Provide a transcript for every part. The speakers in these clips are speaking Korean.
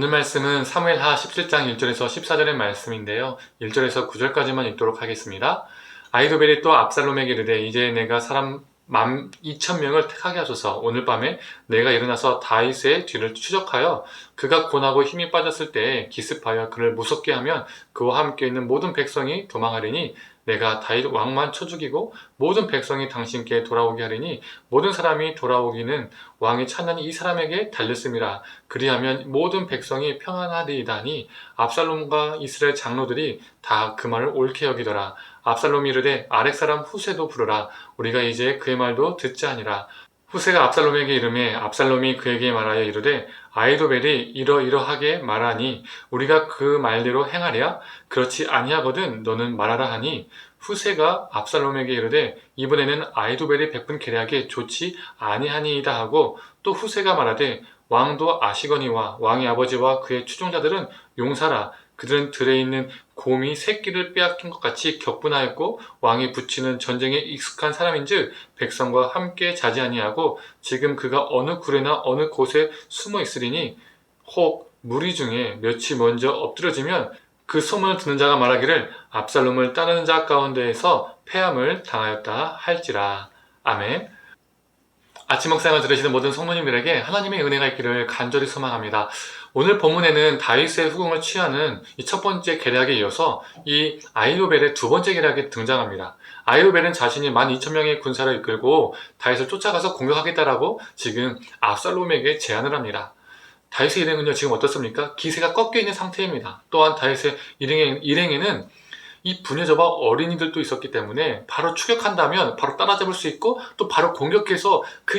오늘 말씀은 사무엘하 17장 1절에서 14절의 말씀인데요. 1절에서 9절까지만 읽도록 하겠습니다. 아히도벨이 또 압살롬에게 이르되 이제 내가 사람 12,000명을 택하게 하소서. 오늘 밤에 내가 일어나서 다윗의 뒤를 추적하여 그가 고나고 힘이 빠졌을 때에 기습하여 그를 무섭게 하면 그와 함께 있는 모든 백성이 도망하리니 내가 다윗 왕만 쳐 죽이고 모든 백성이 당신께 돌아오게 하리니 모든 사람이 돌아오기는 왕이 찾는 이 사람에게 달렸음이라. 그리하면 모든 백성이 평안하리이다니 압살롬과 이스라엘 장로들이 다 그 말을 옳게 여기더라. 압살롬이 이르되 아렉 사람 후세도 부르라. 우리가 이제 그의 말도 듣지 아니라. 후세가 압살롬에게 이르매 압살롬이 그에게 말하여 이르되 아히도벨이 이러이러하게 말하니 우리가 그 말대로 행하랴? 그렇지 아니하거든 너는 말하라 하니 후세가 압살롬에게 이르되 이번에는 아히도벨이 베푼 계략이 좋지 아니하니이다 하고 또 후세가 말하되 왕도 아시거니와 왕의 아버지와 그의 추종자들은 용사라. 그들은 들에 있는 곰이 새끼를 빼앗긴 것 같이 격분하였고 왕이 붙이는 전쟁에 익숙한 사람인즉 백성과 함께 자지 아니하고 지금 그가 어느 굴에나 어느 곳에 숨어 있으리니 혹 무리 중에 몇이 먼저 엎드러지면 그 소문을 듣는 자가 말하기를 압살롬을 따르는 자 가운데에서 패함을 당하였다 할지라. 아멘. 아침 묵상을 들으시는 모든 성도님들에게 하나님의 은혜가 있기를 간절히 소망합니다. 오늘 본문에는 다윗의 후궁을 취하는 이 첫 번째 계략에 이어서 이 아히도벨의 두 번째 계략이 등장합니다. 아히도벨은 자신이 12,000명의 군사를 이끌고 다윗을 쫓아가서 공격하겠다라고 지금 압살롬에게 제안을 합니다. 다윗의 일행은요 지금 어떻습니까? 기세가 꺾여 있는 상태입니다. 또한 다윗의 일행에는 이 부녀자와 어린이들도 있었기 때문에 바로 추격한다면 바로 따라잡을 수 있고 또 바로 공격해서 그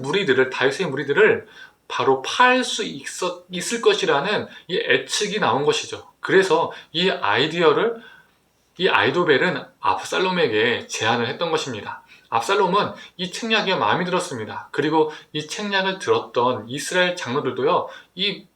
무리들을 다윗의 무리들을 바로 파할 수 있을 것이라는 이 예측이 나온 것이죠. 그래서 이 아히도벨은 압살롬에게 제안을 했던 것입니다. 압살롬은 이 책략이 마음에 들었습니다. 그리고 이 책략을 들었던 이스라엘 장로들도요, 이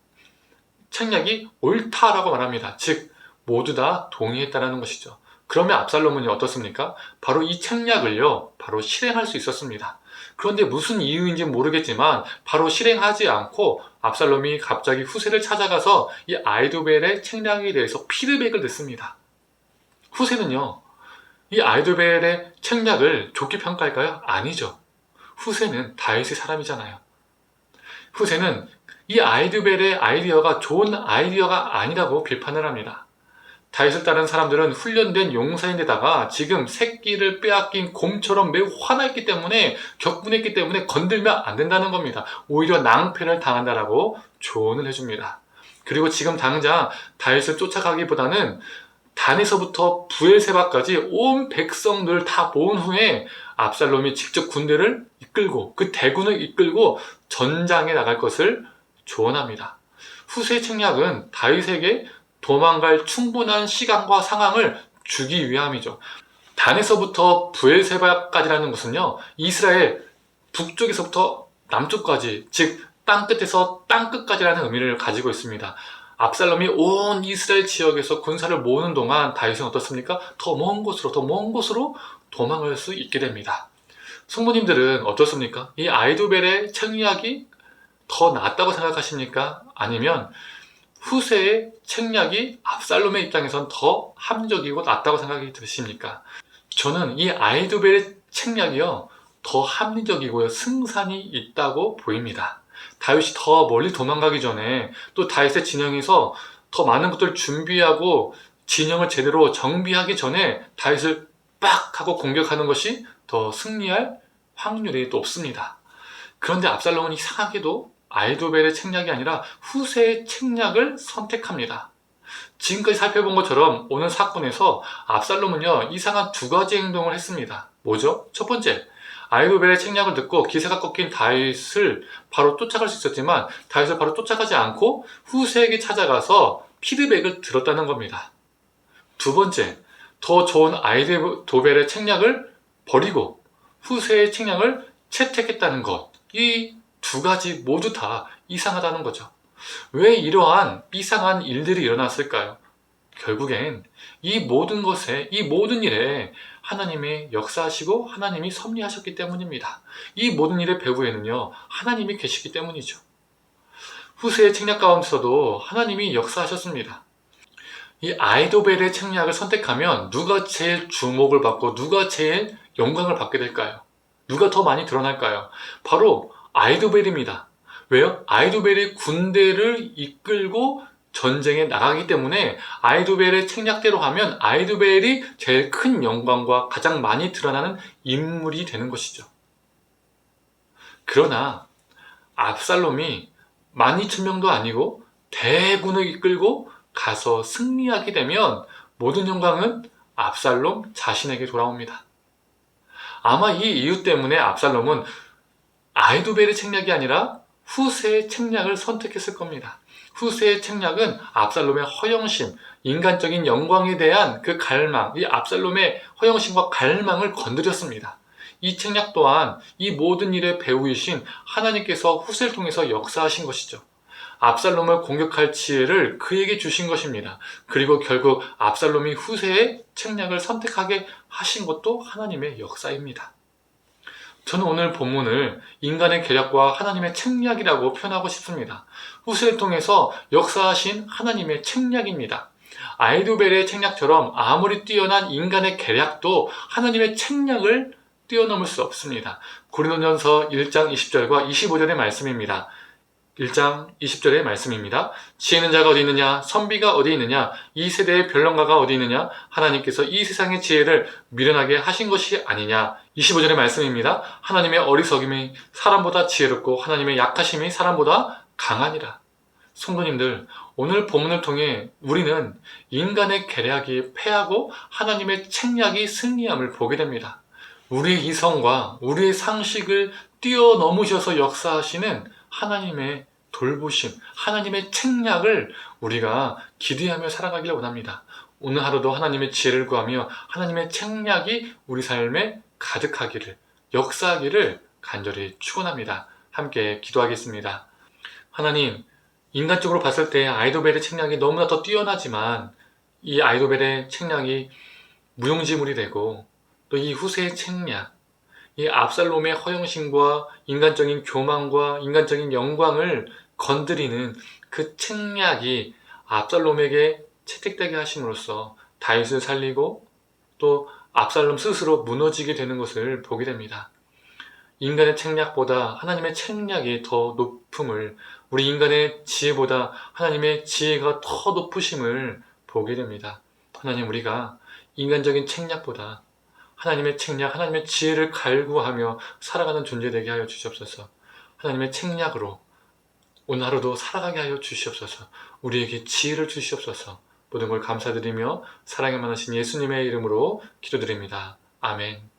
책략이 옳다라고 말합니다. 즉 모두 다 동의했다라는 것이죠. 그러면 압살롬은 어떻습니까? 바로 이 책략을요, 바로 실행할 수 있었습니다. 그런데 무슨 이유인지 모르겠지만 바로 실행하지 않고 압살롬이 갑자기 후세를 찾아가서 이 아히도벨의 책략에 대해서 피드백을 듣습니다. 후세는요, 이 아히도벨의 책략을 좋게 평가할까요? 아니죠. 후세는 다윗의 사람이잖아요. 후세는 이 아히도벨의 아이디어가 좋은 아이디어가 아니라고 비판을 합니다. 다윗을 따른 사람들은 훈련된 용사인데다가 지금 새끼를 빼앗긴 곰처럼 매우 화났기 때문에 격분했기 때문에 건들면 안 된다는 겁니다. 오히려 낭패를 당한다라고 조언을 해줍니다. 그리고 지금 당장 다윗을 쫓아가기보다는 단에서부터 부엘세바까지 온 백성들 다 모은 후에 압살롬이 직접 군대를 이끌고 그 대군을 이끌고 전장에 나갈 것을 조언합니다. 후세의 책략은 다윗에게 도망갈 충분한 시간과 상황을 주기 위함이죠. 단에서부터 부엘세바까지라는 것은요, 이스라엘 북쪽에서부터 남쪽까지, 즉 땅끝에서 땅끝까지라는 의미를 가지고 있습니다. 압살롬이 온 이스라엘 지역에서 군사를 모으는 동안 다윗은 어떻습니까? 더 먼 곳으로 도망갈 수 있게 됩니다. 성도님들은 어떻습니까? 이 아히도벨의 책략이 더 낫다고 생각하십니까? 아니면 후세의 책략이 압살롬의 입장에선 더 합리적이고 낫다고 생각이 드십니까? 저는 이 아히도벨의 책략이요, 더 합리적이고요, 승산이 있다고 보입니다. 다윗이 더 멀리 도망가기 전에 또 다윗의 진영에서 더 많은 것들을 준비하고 진영을 제대로 정비하기 전에 다윗을 빡 하고 공격하는 것이 더 승리할 확률이 높습니다. 그런데 압살롬은 이상하게도 아히도벨의 책략이 아니라 후세의 책략을 선택합니다. 지금까지 살펴본 것처럼 오늘 사건에서 압살롬은요, 이상한 두 가지 행동을 했습니다. 뭐죠? 첫 번째, 아히도벨의 책략을 듣고 기세가 꺾인 다윗을 바로 쫓아갈 수 있었지만 다윗을 바로 쫓아가지 않고 후세에게 찾아가서 피드백을 들었다는 겁니다. 두 번째, 더 좋은 아히도벨의 책략을 버리고 후세의 책략을 채택했다는 것. 이 두 가지 모두 다 이상하다는 거죠. 왜 이러한 이상한 일들이 일어났을까요? 결국엔 이 모든 일에 하나님이 역사하시고 하나님이 섭리하셨기 때문입니다. 이 모든 일의 배후에는요, 하나님이 계시기 때문이죠. 후세의 책략 가운데서도 하나님이 역사하셨습니다. 이 아이도벨의 책략을 선택하면 누가 제일 주목을 받고 누가 제일 영광을 받게 될까요? 누가 더 많이 드러날까요? 바로 아이도벨입니다. 왜요? 아이도벨이 군대를 이끌고 전쟁에 나가기 때문에 아이도벨의 책략대로 하면 아이도벨이 제일 큰 영광과 가장 많이 드러나는 인물이 되는 것이죠. 그러나 압살롬이 12,000명도 아니고 대군을 이끌고 가서 승리하게 되면 모든 영광은 압살롬 자신에게 돌아옵니다. 아마 이 이유 때문에 압살롬은 아이도벨의 책략이 아니라 후세의 책략을 선택했을 겁니다. 후세의 책략은 압살롬의 허영심, 인간적인 영광에 대한 그 갈망, 이 압살롬의 허영심과 갈망을 건드렸습니다. 이 책략 또한 이 모든 일의 배우이신 하나님께서 후세를 통해서 역사하신 것이죠. 압살롬을 공격할 지혜를 그에게 주신 것입니다. 그리고 결국 압살롬이 후세의 책략을 선택하게 하신 것도 하나님의 역사입니다. 저는 오늘 본문을 인간의 계략과 하나님의 책략이라고 표현하고 싶습니다. 후세를 통해서 역사하신 하나님의 책략입니다. 아이도벨의 책략처럼 아무리 뛰어난 인간의 계략도 하나님의 책략을 뛰어넘을 수 없습니다. 고린도전서 1장 20절과 25절의 말씀입니다. 1장 20절의 말씀입니다. 지혜 있는 자가 어디 있느냐? 선비가 어디 있느냐? 이 세대의 변론가가 어디 있느냐? 하나님께서 이 세상의 지혜를 미련하게 하신 것이 아니냐? 25절의 말씀입니다. 하나님의 어리석임이 사람보다 지혜롭고 하나님의 약하심이 사람보다 강하니라. 성도님들, 오늘 본문을 통해 우리는 인간의 계략이 패하고 하나님의 책략이 승리함을 보게 됩니다. 우리의 이성과 우리의 상식을 뛰어넘으셔서 역사하시는 하나님의 돌보심, 하나님의 책략을 우리가 기대하며 살아가기를 원합니다. 오늘 하루도 하나님의 지혜를 구하며 하나님의 책략이 우리 삶에 가득하기를, 역사하기를 간절히 축원합니다. 함께 기도하겠습니다. 하나님, 인간적으로 봤을 때 아이도벨의 책략이 너무나 더 뛰어나지만 이 아이도벨의 책략이 무용지물이 되고 또 이 후세의 책략, 이 압살롬의 허영심과 인간적인 교만과 인간적인 영광을 건드리는 그 책략이 압살롬에게 채택되게 하심으로써 다윗을 살리고 또 압살롬 스스로 무너지게 되는 것을 보게 됩니다. 인간의 책략보다 하나님의 책략이 더 높음을, 우리 인간의 지혜보다 하나님의 지혜가 더 높으심을 보게 됩니다. 하나님, 우리가 인간적인 책략보다 하나님의 책략, 하나님의 지혜를 갈구하며 살아가는 존재 되게 하여 주시옵소서. 하나님의 책략으로 오늘 하루도 살아가게 하여 주시옵소서. 우리에게 지혜를 주시옵소서. 모든 걸 감사드리며 사랑에 많으신 예수님의 이름으로 기도드립니다. 아멘.